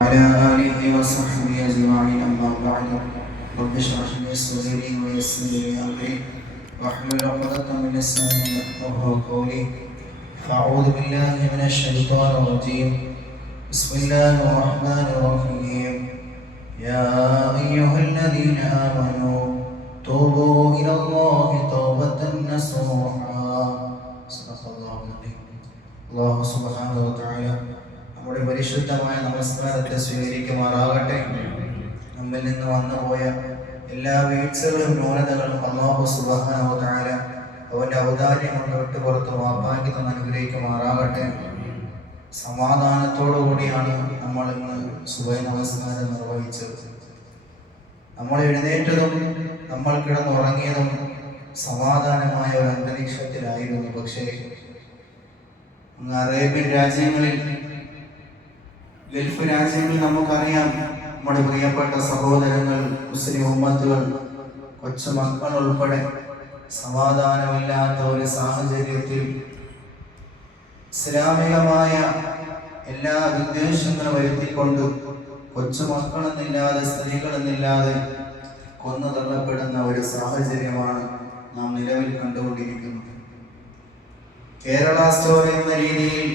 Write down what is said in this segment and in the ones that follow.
وعلى آله وصحبه أجمعين. أما بعد رب اشرح لي صدري ويسر لي أمري واحلل عقدة من لساني يفقهوا قولي. فأعوذ بالله من الشيطان الرجيم. بسم الله الرحمن الرحيم. يا أيها الذين آمنوا توبوا إلى الله توبة نصوحا. صدق الله العظيم. الله سبحانه وتعالى നമ്മുടെ പരിശുദ്ധമായ നമസ്കാരത്തെ സ്വീകരിക്കുമാറാകട്ടെ. നമ്മിൽ നിന്ന് വന്നുപോയ എല്ലാ വീഴ്ചകളും ന്യൂനതകളും അല്ലാഹു സുബ്ഹാനഹു വ തആല അവന്റെ ഔദാര്യം കൊണ്ട് വിട്ടുപുറത്ത് മാപ്പാക്കി തന്ന് അനുഗ്രഹിക്കുമാറാകട്ടെ. സമാധാനത്തോടുകൂടിയാണ് നമ്മൾ ഇന്ന് സുബഹി നമസ്കാരം നിർവഹിച്ചത്. നമ്മൾ എഴുന്നേറ്റതും നമ്മൾ കിടന്നുറങ്ങിയതും സമാധാനമായ ഒരു അന്തരീക്ഷത്തിലായിരുന്നു. പക്ഷേ അറേബ്യൻ രാജ്യങ്ങളിൽ, ഗൾഫ് രാജ്യങ്ങളിൽ നമുക്കറിയാം, നമ്മുടെ പ്രിയപ്പെട്ട സഹോദരങ്ങൾ, മുസ്ലിം ഉമ്മത്തുകൾ, കൊച്ചുമക്കൾ ഉൾപ്പെടെ സമാധാനമില്ലാത്ത ഒരു സാഹചര്യത്തിൽ ഇസ്ലാമികമായ എല്ലാ വിദ്വേഷങ്ങളും വരുത്തിക്കൊണ്ട് കൊച്ചുമക്കളെന്നില്ലാതെ സ്ത്രീകളെന്നില്ലാതെ കൊന്നു തള്ളപ്പെടുന്ന ഒരു സാഹചര്യമാണ് നാം നിലവിൽ കണ്ടുകൊണ്ടിരിക്കുന്നത്. കേരള സ്റ്റോറി എന്ന രീതിയിൽ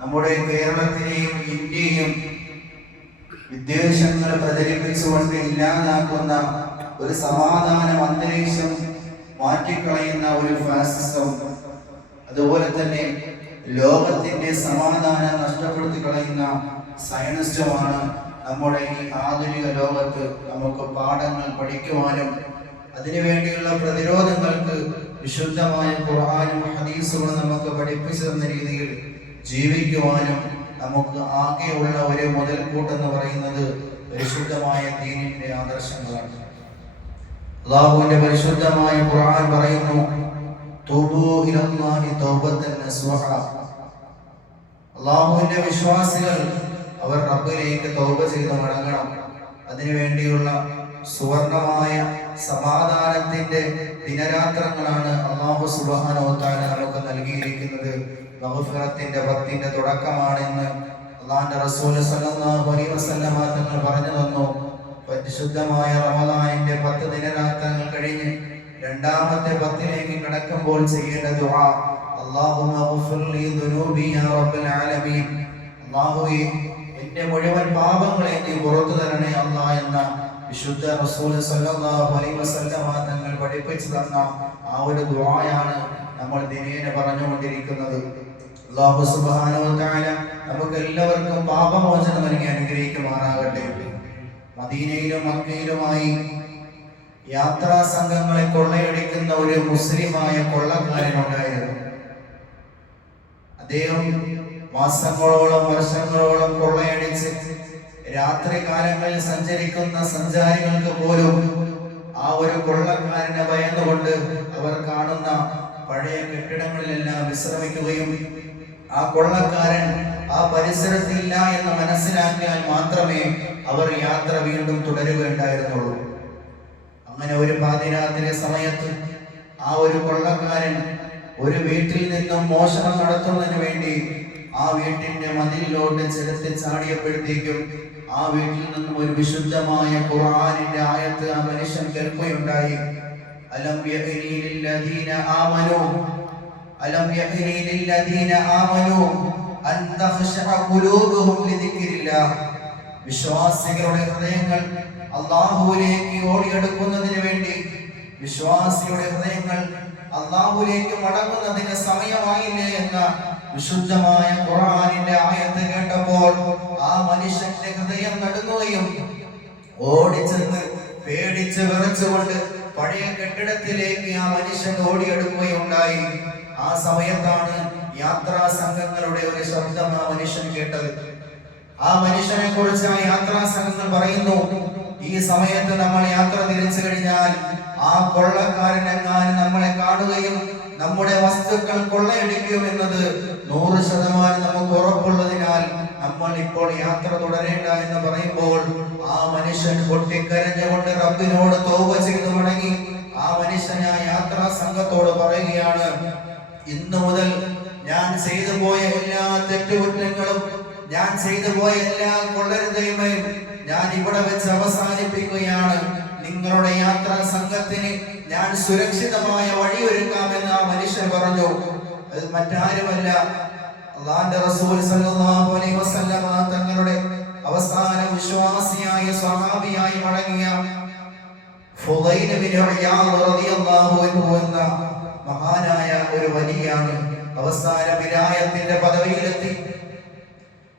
നമ്മുടെ കേരളത്തിനെയും ഇന്ത്യയും വിദ്വേഷങ്ങൾ പ്രചരിപ്പിച്ചുകൊണ്ട് ഇല്ലാതാക്കുന്ന ഒരു സമാധാന അന്തരീക്ഷം മാറ്റിക്കളയുന്ന ഒരു ഫാസിസം, അതുപോലെ തന്നെ ലോകത്തിന്റെ സമാധാനം നഷ്ടപ്പെടുത്തി കളയുന്ന സയനിസ്റ്റുമാണ് നമ്മുടെ ഈ ആധുനിക ലോകത്ത് നമുക്ക് പാഠങ്ങൾ പഠിക്കുവാനും അതിനുവേണ്ടിയുള്ള പ്രതിരോധങ്ങൾക്ക് വിശുദ്ധമായ ഖുർആനും ഹദീസുകളും നമുക്ക് പഠിപ്പിച്ചു തന്ന രീതിയിൽ ജീവിക്കുവാനും നമുക്ക് ആകെയുള്ള ഒരു മുതൽക്കൂട്ടെന്ന് പറയുന്നത് പരിശുദ്ധമായ ദീനിന്റെ ആദർശങ്ങളാണ്. അല്ലാഹുവിന്റെ പരിശുദ്ധമായ ഖുർആൻ പറയുന്നു, തൂബൂ ഇലല്ലാഹി തൗബത്തൻ നസൂഹ. അല്ലാഹുവിന്റെ വിശ്വാസികൾ അവർ റബ്ബിലേക്ക് തൗബ ചെയ്ത് മടങ്ങണം. അതിനുവേണ്ടിയുള്ള സുവർണമായ സമാധാനത്തിന്റെ ദിനരാത്രങ്ങളാണ് അല്ലാഹു സുബ്ഹാനഹു വ തആല നമുക്ക് നൽകിയിരിക്കുന്നത്. മഗ്ഫിറത്തിന്റെ 10ന്റെ തുടക്കമാണെന്ന് അല്ലാഹുവിന്റെ റസൂൽ സല്ലല്ലാഹു അലൈഹി വസല്ലമ തങ്ങൾ പറഞ്ഞു തന്നു. പരിശുദ്ധമായ റമദാനിന്റെ 10 ദിനരാത്രങ്ങൾ കഴിഞ്ഞ് രണ്ടാമത്തെ 10ലേക്ക് കടക്കുമ്പോൾ ചെയ്യേണ്ട ദുആ, അല്ലാഹുമ്മ ഗ്ഫിർ ലി ദുനൂബി യാ റബ്ബൽ ആലമീൻ. അല്ലാഹുവേ, എന്റെ മുഴുവൻ പാപങ്ങളെ നീ പുറത്തു തരണേ അല്ലാഹ് എന്ന വിശുദ്ധ റസൂൽ സല്ലല്ലാഹു അലൈഹി വസല്ലമ തങ്ങൾ പഠിപ്പിച്ചു തന്ന ആ ഒരു ദുആയാണ് നമ്മൾ ദിനേന പറഞ്ഞുകൊണ്ടിരിക്കുന്നത്. അല്ലാഹു സുബ്ഹാനഹു വ തആല നമുക്ക് എല്ലാവർക്കും പാപമോചനം നൽകി അനുഗ്രഹിക്കുമാറാകട്ടെ. മദീനയിലും മക്കയിലുമായി യാത്രാ സംഘങ്ങളെ കൊള്ളയടിക്കുന്ന ഒരു മുസ്ലിമായ കൊള്ളക്കാരനുണ്ടായിരുന്നു. അദ്ദേഹം മാസങ്ങളോളം വർഷങ്ങളോളം കൊള്ളയടിച്ച് രാത്രി കാലങ്ങളിൽ സഞ്ചരിക്കുന്ന സഞ്ചാരികൾക്ക് പോലും ആ ഒരു കൊള്ളക്കാരനെ ഭയന്നുകൊണ്ട് അവർ കാണുന്ന പഴയ കെട്ടിടങ്ങളിലെല്ലാം വിശ്രമിക്കുകയും ആ കൊള്ളക്കാരൻ ആ പരിസരത്തില്ല എന്ന് മനസ്സിലാക്കിയാൽ മാത്രമേ അവർ യാത്ര വീണ്ടും തുടരുകയുണ്ടായിരുന്നുള്ളൂ. അങ്ങനെ ഒരു പാതിരാത്രി സമയത്ത് ആ ഒരു കൊള്ളക്കാരൻ ഒരു വീട്ടിൽ നിന്നും മോഷണം നടത്തുന്നതിന് വേണ്ടി ആ വീട്ടിന്റെ മതിലിലോട്ട് ചെലുത്തി ചാടിയപ്പോഴത്തേക്കും ആ വീട്ടിൽ നിന്നും ഒരു വിശുദ്ധമായ ഖുർആനിന്റെ ആയത്ത് ആ മനുഷ്യൻ കേൾക്കുകയുണ്ടായി. അലം യഅനി ലില്ലദീന ആമനൂ അലം യഅനി ലില്ലദീന ആമനൂ അൻ തഖ്ശഅ ഖുലൂബുഹും ലിദിക്രില്ലാഹ്. വിശ്വാസികളുടെ ഹൃദയങ്ങൾ അല്ലാഹുവിലേക്ക് ഓടിയെടുക്കുന്നതിന് വേണ്ടി, വിശ്വാസിയുടെ ഹൃദയങ്ങൾ അല്ലാഹുവിലേക്ക് മടങ്ങുന്നതിന് സമയമായില്ലേ എന്ന വിശുദ്ധമായ ഖുർആനിന്റെ ആയത്ത് കേട്ടപ്പോൾ ആ മനുഷ്യന്റെ ഹൃദയം നടുങ്ങുകയും ഓടിച്ചെന്ന് പേടിച്ച് വിറച്ചുകൊണ്ട് പഴയ കെട്ടിടത്തിലേക്ക് ആ മനുഷ്യൻ ഓടിയെടുക്കുകയുണ്ടായി. ആ സമയത്താണ് യാത്രാ സംഘങ്ങളുടെ ഒരു ശബ്ദം ആ മനുഷ്യൻ കേട്ടത്. ആ മനുഷ്യനെ കുറിച്ച് ആ യാത്രാ സംഘങ്ങൾ പറയുന്നു, ഈ സമയത്ത് നമ്മൾ യാത്ര തിരിച്ചു കഴിഞ്ഞാൽ ആ കൊള്ളക്കാരനെങ്ങാനും നമ്മളെ കാണുകയും നമ്മുടെ വസ്തുക്കൾ കൊള്ളയടിക്കുമെന്നത് 100% നമുക്ക് ഉറപ്പുള്ളതിനാൽ നമ്മൾ ഇപ്പോൾ യാത്ര തുടരേണ്ട എന്ന് പറയുമ്പോൾ ആ മനുഷ്യൻ പൊട്ടിക്കരഞ്ഞുകൊണ്ട് റബ്ബിനോട് തൗബ ചെയ്തു മടങ്ങി. ആ മനുഷ്യൻ ആ യാത്രാ സംഘത്തോട് പറയുകയാണ്, ഇന്നു മുതൽ ഞാൻ ചെയ്തു പോയ എല്ലാ തെറ്റുകുറ്റങ്ങളും ഞാൻ ചെയ്തു പോയ എല്ലാ കൊള്ളരുതയും ഞാൻ ഇവിടെ വെച്ച് അവസാനിപ്പിക്കുകയാണ്. നിങ്ങളുടെ യാത്രാ സംഘത്തിന് ഞാൻ സുരക്ഷിതമായ വഴിയൊരുക്കാമെന്ന് ആ മനുഷ്യൻ പറഞ്ഞു. അത് മറ്റാരുമല്ല, അല്ലാഹുവിന്റെ റസൂൽ സല്ലല്ലാഹു അലൈഹി വസല്ലമ തങ്ങളുടെ അവസാന വിശ്വാസിയായ സ്വഹാബിയായി മടങ്ങിയ ഫുളൈൽ ബിൻ ഇയാദ് റളിയല്ലാഹു അൻഹു എന്ന മഹാനായ ഒരു വലിയാണ് അവസാന വിലായത്തിന്റെ പദവിയിലെത്തി.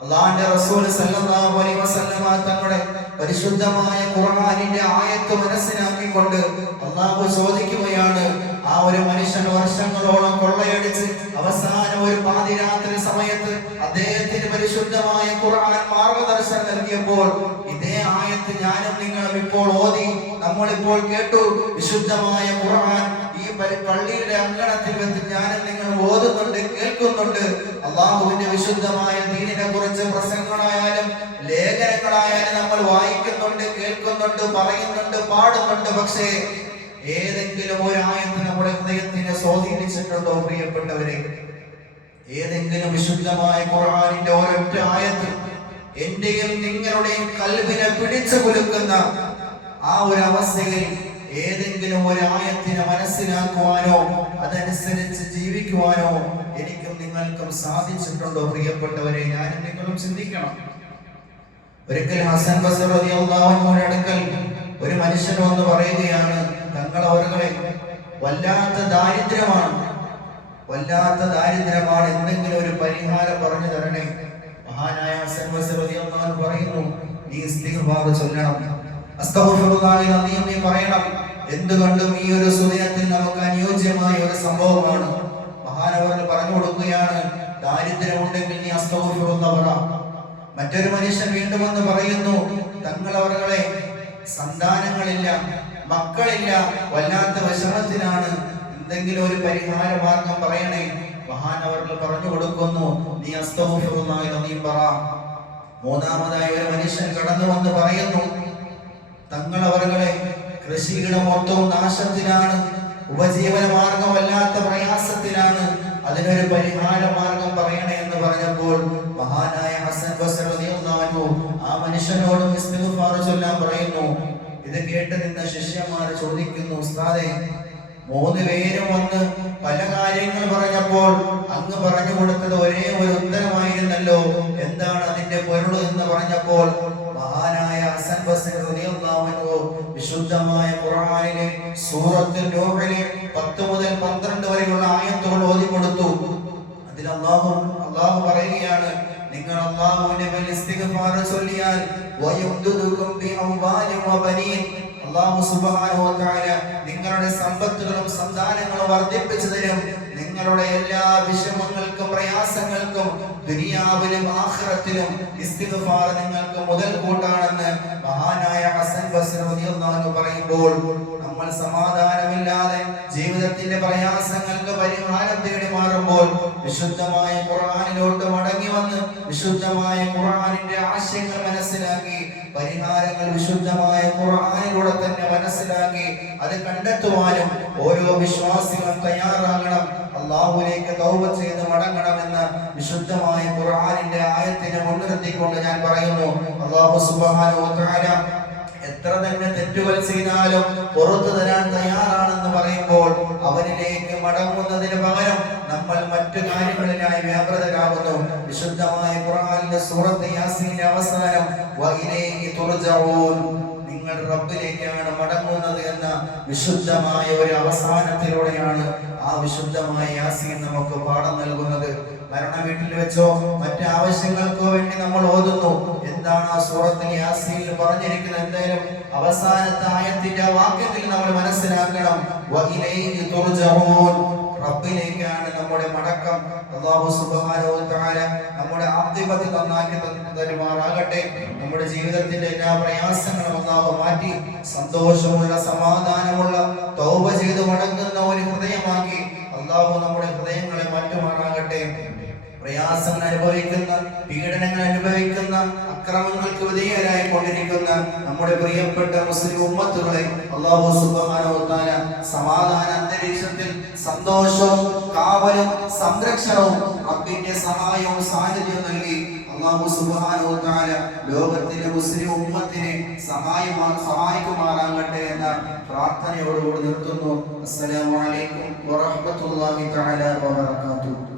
അല്ലാഹുവിന്റെ റസൂൽ സല്ലല്ലാഹു അലൈഹി വസല്ലമ തങ്ങളുടെ പരിശുദ്ധമായ ഖുർആനിന്റെ ആയത്ത് മനസ്സിലാക്കിക്കൊണ്ട് അല്ലാഹു ചോദിക്കുകയാണ്, ആ ഒരു മനുഷ്യൻ വർഷങ്ങളോളം കൊള്ളയടിച്ച് അവസാനം ഒരു പാതിരാത്രി സമയത്ത് അദ്ദേഹത്തിന് പരിശുദ്ധമായ ഖുർആൻ മാർഗദർശനം നൽകിയപ്പോൾ ഇതേ ആയത്ത് ഞാനും നിങ്ങളും ഇപ്പോൾ ഓതി നമ്മളിപ്പോൾ കേട്ടു. വിശുദ്ധമായ ഖുർആൻ ഈ പള്ളിയുടെ അങ്കണത്തിൽ വെച്ച് ഞാനും നിങ്ങൾ ഓതുന്നുണ്ട്, കേൾക്കുന്നുണ്ട്. അള്ളാഹുവിന്റെ വിശുദ്ധമായ ദീനിനെ കുറിച്ച് പ്രസംഗങ്ങളായാലും ലേഖനങ്ങളായാലും നമ്മൾ വായിക്കുന്നുണ്ട്, കേൾക്കുന്നുണ്ട്, പറയുന്നുണ്ട്, പാടുന്നുണ്ട്. പക്ഷേ ഏതെങ്കിലും ഒരു ആയത്ത് നമ്മുടെ ഹൃദയത്തിനെ സ്വാധീനിച്ചിട്ടുണ്ടോ പ്രിയപ്പെട്ടവരെ? ഏതെങ്കിലും വിശുദ്ധമായ ഖുർആനിന്റെ ഒരൊറ്റ ആയത്ത് എന്റെയും നിങ്ങളുടെയും കൽബിനെ പിടിച്ചു കുലുക്കുന്ന ആ ഒരു അവസ്ഥയിൽ ഏതെങ്കിലും ഒരു ആയത്തിനെ മനസ്സിലാക്കുവാനോ അതനുസരിച്ച് ജീവിക്കുവാനോ എനിക്കും നിങ്ങൾക്കും സാധിച്ചിട്ടുണ്ടോ പ്രിയപ്പെട്ടവരെ? ഞാനും നിങ്ങളും ചിന്തിക്കണം. ഒരിക്കൽ ഹസൻ ബസ്രി റളിയല്ലാഹു അൻഹുവിന്റെ അടുക്കൽ ഒരു മനുഷ്യൻ വന്ന് പറയുകയാണ്, തങ്ങളവരുകളെ വല്ലാത്ത ദാരിദ്ര്യമാണ്, എന്തെങ്കിലും ഒരു പരിഹാരം പറഞ്ഞു തരണേ. മഹാനായ ഹസൻ ബസ്രി റളിയല്ലാഹു അൻഹു പറയുന്നു, നീ ഇസ്തിഗ്ഫാർ ചൊല്ലണം, അസ്തഗ്ഫിറുല്ലാഹി അലീം നീ പറയണം. എന്തുകൊണ്ടും ഈ ഒരു സുദിനത്തിൽ നമുക്ക് അനുയോജ്യമായ ഒരു സംഭവമാണ്. മഹാനവർ പറഞ്ഞു കൊടുക്കുകയാണ്, ദാരിദ്ര്യമുണ്ടെങ്കിൽ നീ അസ്തഗ്ഫിറുല്ലാഹ് പറ. മറ്റൊരു മനുഷ്യൻ വീണ്ടും വന്ന് പറയുന്നു, തങ്ങളവരുകളെ സന്താനങ്ങളില്ല, മക്കളില്ല, വല്ലാത്ത വിഷമത്തിലാണ്, എന്തെങ്കിലും ഒരു പരിഹാര മാർഗം പറയണേ. മഹാനവറുകൾ പറഞ്ഞു കൊടുക്കുന്നു, നീ അസ്തഗ്ഫിറുല്ലാഹി അലീം പറ. മൂന്നാമതായി ഒരു മനുഷ്യൻ കടന്നു വന്ന് പറയുന്നു, തങ്ങളവരുകളെ കൃഷിയുടെ മൊത്തവും നാശത്തിലാണ്, ഉപജീവന മാർഗം വല്ലാത്ത പ്രയാസത്തിലാണ്, അതിനൊരു പരിഹാര മാർഗം പറയണേ എന്ന് പറഞ്ഞപ്പോൾ മഹാനായ ഹസൻ ബസ്രി റളിയല്ലാഹു അൻഹു ആ മനുഷ്യനോട് ഇസ്തിഗ്ഫാർ ചൊല്ലാൻ പറയുന്നു. ഇത് കേട്ട് നിന്ന ശിഷ്യന്മാർ ചോദിക്കുന്നു, ഉസ്താദേ, 3 പേരും വന്ന് പല കാര്യങ്ങൾ പറഞ്ഞപ്പോൾ അങ്ങ് പറഞ്ഞു കൊടുത്തത് ഒരേ ഒരു ഉത്തരമായിരുന്നല്ലോ, എന്താണ് അതിന്റെ പൊരുൾ എന്ന് പറഞ്ഞപ്പോൾ മഹാനായ ഹസൻ ബസ്രി റളിയല്ലാഹു അൻഹു വിശുദ്ധമായ ഖുർആനിലെ സൂറത്തുൽ നൂഹിലെ 10 മുതൽ 12 വരെയുള്ള ആയത്തുകൾ ഓതി കൊടുത്തു. അതിൽ അല്ലാഹു പറയുകയാണ്, നിങ്ങൾ അല്ലാഹുവിന്റെ മേൽ ഇസ്തിഗ്ഫാർ ചൊല്ലിയാൽ വയംദുദുകും ബിഅംവാലിൻ വബനീൻ, അല്ലാഹു സുബ്ഹാനഹു വ തആല നിങ്ങളുടെ സമ്പത്തുകളും സന്താനങ്ങളും വർദ്ധിപ്പിച്ചു തരും. നിങ്ങളുടെ എല്ലാ വിഷമങ്ങൾക്കും പ്രയാസങ്ങൾക്കും ദുനിയാവിലും ആഖിറത്തിലും ഇസ്തിഗ്ഫാർ നിങ്ങൾക്ക് മുതൽ കൂട്ടാണെന്ന് മഹാനായ ഹസൻ ബസ്രി റളിയല്ലാഹു അൻഹു പറയുമ്പോൾ നമ്മൾ സമാധാനമില്ലാതെ ജീവിതത്തിന്റെ പ്രയാസങ്ങൾക്ക് പരിഹാരം തേടി മാറുമ്പോൾ വിശുദ്ധമായ ഖുർആനിലോട്ട് മടങ്ങി വന്ന് വിശുദ്ധമായ ഖുർആനിന്റെ ആശയങ്ങൾ മനസ്സിലാക്കി പരിഹാരങ്ങൾ വിശുദ്ധമായ ഖുർആനിലൂടെ തന്നെ മനസ്സിലാക്കി അത് കണ്ടെത്തുവാനും ഓരോ വിശ്വാസികളും തയ്യാറാകണം. അല്ലാഹുവിലേക്ക് തൗബ ചെയ്ത് മടങ്ങണമെന്ന വിശുദ്ധമായ ഖുർആനിന്റെ ആയത്തിനെ മുൻനിർത്തിക്കൊണ്ട് ഞാൻ പറയുന്നു, അല്ലാഹു സുബ്ഹാനഹു വ തആല എത്ര തന്നെ തെറ്റുകൾ ചെയ്താലും പുറത്തു തരാൻ തയ്യാറാണെന്ന് പറയുമ്പോൾ അവനിലേക്ക് മടങ്ങുന്നതിന് പകരം നമ്മൾ മറ്റു കാര്യങ്ങളിലായി വ്യാപൃതരാകുന്നു. വിശുദ്ധമായ ഖുർആനിലെ സൂറത്ത് യാസീന്റെ അവസാനം വഇലൈഹി തുർജഊൻ, നിങ്ങൾ റബ്ബിലേക്കാണ് മടങ്ങുന്നത് എന്ന വിശുദ്ധമായ ഒരു അവസാനത്തിലൂടെയാണ് ആ വിശുദ്ധമായ യാസീൻ നമുക്ക് പാഠം നൽകുന്നത്. മരണ വീട്ടിൽ വെച്ചോ മറ്റു ആവശ്യങ്ങൾക്കോ വേണ്ടി നമ്മൾ ഓതുന്നു. എന്താണ് ആ സൂറത്തിൽ യാസീനിൽ പറഞ്ഞിരിക്കുന്നത്? എന്തായാലും അവസാനത്തെ ആയത്തിന്റെ വാക്യത്തിൽ നമ്മൾ മനസ്സിലാക്കണം, വഇലൈഹി തുർജഊൻ, റബ്ബിലേക്കാണ് നമ്മുടെ മടക്കം. അല്ലാഹു സുബ്ഹാനഹു വ തആല നമ്മുടെ ആഖിബത്ത് നന്നാക്കി തരുമാറാകട്ടെ. നമ്മുടെ ജീവിതത്തിന്റെ എല്ലാ പ്രയാസങ്ങളും അല്ലാഹു മാറ്റി സന്തോഷമുള്ള സമാധാനമുള്ള തൗബ ചെയ്ത് മടങ്ങുന്ന ഒരു ഹൃദയമാക്കി അല്ലാഹു നമ്മുടെ ഹൃദയങ്ങളെ മാറ്റുമാറാകട്ടെ. പ്രയാസങ്ങൾ അനുഭവിക്കുന്ന, പീഡനങ്ങൾ അനുഭവിക്കുന്ന, അക്രമങ്ങൾക്ക് വിധേയരായി കൊണ്ടിരിക്കുന്ന നമ്മുടെ പ്രിയപ്പെട്ട മുസ്ലിം ഉമ്മത്തുകളെ അല്ലാഹു സുബ്ഹാനഹു വ തആല സമാധാന അന്തരീക്ഷത്തിൽ സന്തോഷവും കാവലും സംരക്ഷണവും റബ്ബിന്റെ സഹായവും സാന്നിധ്യവും നൽകി അല്ലാഹു സുബ്ഹാനഹു വ തആല ലോകത്തിലെ മുസ്ലിം ഉമ്മത്തിനെ സഹായിക്കുമാറാകട്ടെ എന്ന പ്രാർത്ഥനയോടുകൂടി നിർത്തുന്നു. അസ്സലാമു അലൈക്കും വറഹ്മത്തുള്ളാഹി തആല വബറകാതുഹു.